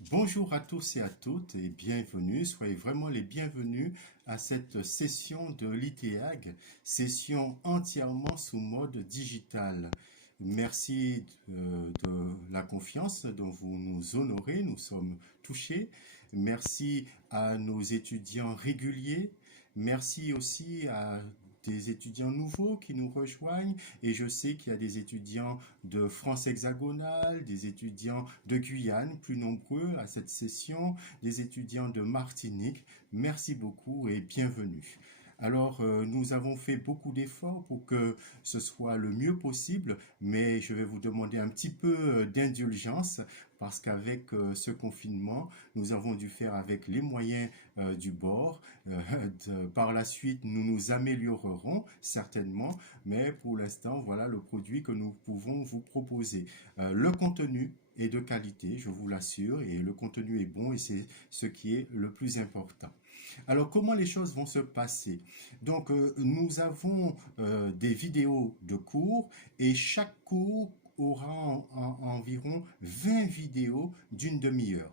Bonjour à tous et à toutes et bienvenue, soyez vraiment les bienvenus à cette session de l'ITEAG, session entièrement sous mode digital. Merci de la confiance dont vous nous honorez, nous sommes touchés. Merci à nos étudiants réguliers. Merci aussi à des étudiants nouveaux qui nous rejoignent et je sais qu'il y a des étudiants de France hexagonale, des étudiants de Guyane, plus nombreux à cette session, des étudiants de Martinique. Merci beaucoup et bienvenue. Alors, nous avons fait beaucoup d'efforts pour que ce soit le mieux possible, mais je vais vous demander un petit peu d'indulgence parce qu'avec ce confinement, nous avons dû faire avec les moyens du bord. Par la suite, nous nous améliorerons certainement, mais pour l'instant, voilà le produit que nous pouvons vous proposer. Le contenu est de qualité, je vous l'assure, et le contenu est bon et c'est ce qui est le plus important. Alors, comment les choses vont se passer? Donc, nous avons des vidéos de cours et chaque cours aura environ 20 vidéos d'une demi-heure.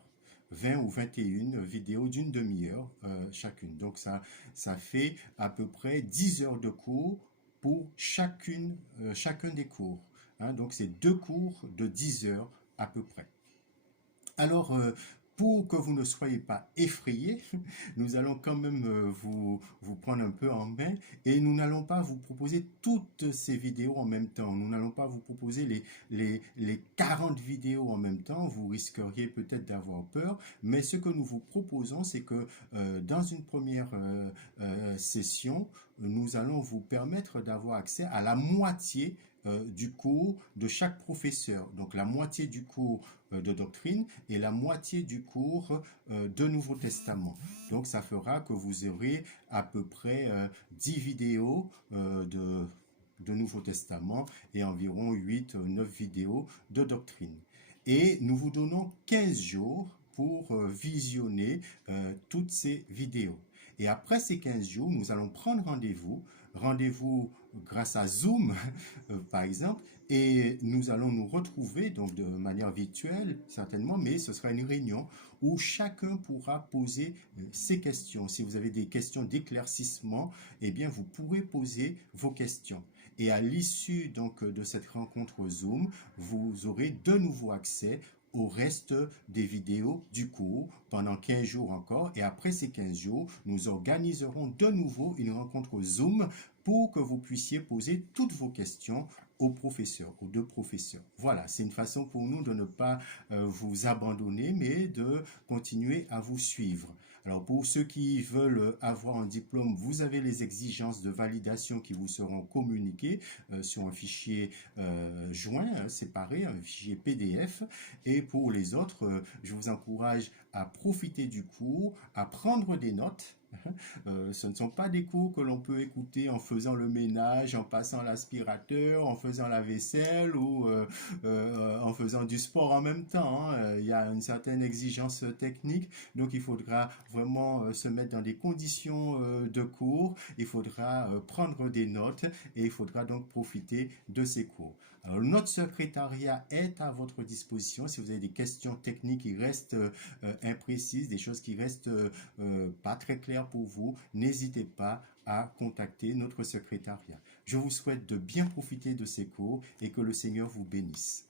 20 ou 21 vidéos d'une demi-heure chacune. Donc, ça fait à peu près 10 heures de cours pour chacun des cours. Hein, donc, c'est deux cours de 10 heures à peu près. Alors, pour que vous ne soyez pas effrayés, nous allons quand même vous prendre un peu en main et nous n'allons pas vous proposer toutes ces vidéos en même temps. Nous n'allons pas vous proposer les 40 vidéos en même temps. Vous risqueriez peut-être d'avoir peur, mais ce que nous vous proposons, c'est que dans une première session, nous allons vous permettre d'avoir accès à la moitié du cours de chaque professeur. Donc la moitié du cours de doctrine et la moitié du cours de Nouveau Testament. Donc ça fera que vous aurez à peu près 10 vidéos de Nouveau Testament et environ 8-9 vidéos de doctrine. Et nous vous donnons 15 jours pour visionner toutes ces vidéos. Et après ces 15 jours, nous allons prendre rendez-vous grâce à Zoom, par exemple, et nous allons nous retrouver donc de manière virtuelle, certainement, mais ce sera une réunion où chacun pourra poser ses questions. Si vous avez des questions d'éclaircissement, eh bien, vous pourrez poser vos questions. Et à l'issue donc de cette rencontre Zoom, vous aurez de nouveau accès au reste des vidéos du cours pendant 15 jours encore. Et après ces 15 jours, nous organiserons de nouveau une rencontre Zoom pour que vous puissiez poser toutes vos questions aux professeurs, aux deux professeurs. Voilà, c'est une façon pour nous de ne pas vous abandonner, mais de continuer à vous suivre. Alors, pour ceux qui veulent avoir un diplôme, vous avez les exigences de validation qui vous seront communiquées sur un fichier joint, séparé, un fichier PDF. Et pour les autres, je vous encourage à profiter du cours, à prendre des notes. Ce ne sont pas des cours que l'on peut écouter en faisant le ménage, en passant l'aspirateur, en faisant la vaisselle ou en faisant du sport en même temps. Hein. Il y a une certaine exigence technique, donc il faudra vraiment se mettre dans des conditions de cours. Il faudra prendre des notes et il faudra donc profiter de ces cours. Alors, notre secrétariat est à votre disposition si vous avez des questions techniques qui restent imprécises, des choses qui restent pas très claires pour vous, n'hésitez pas à contacter notre secrétariat. Je vous souhaite de bien profiter de ces cours et que le Seigneur vous bénisse.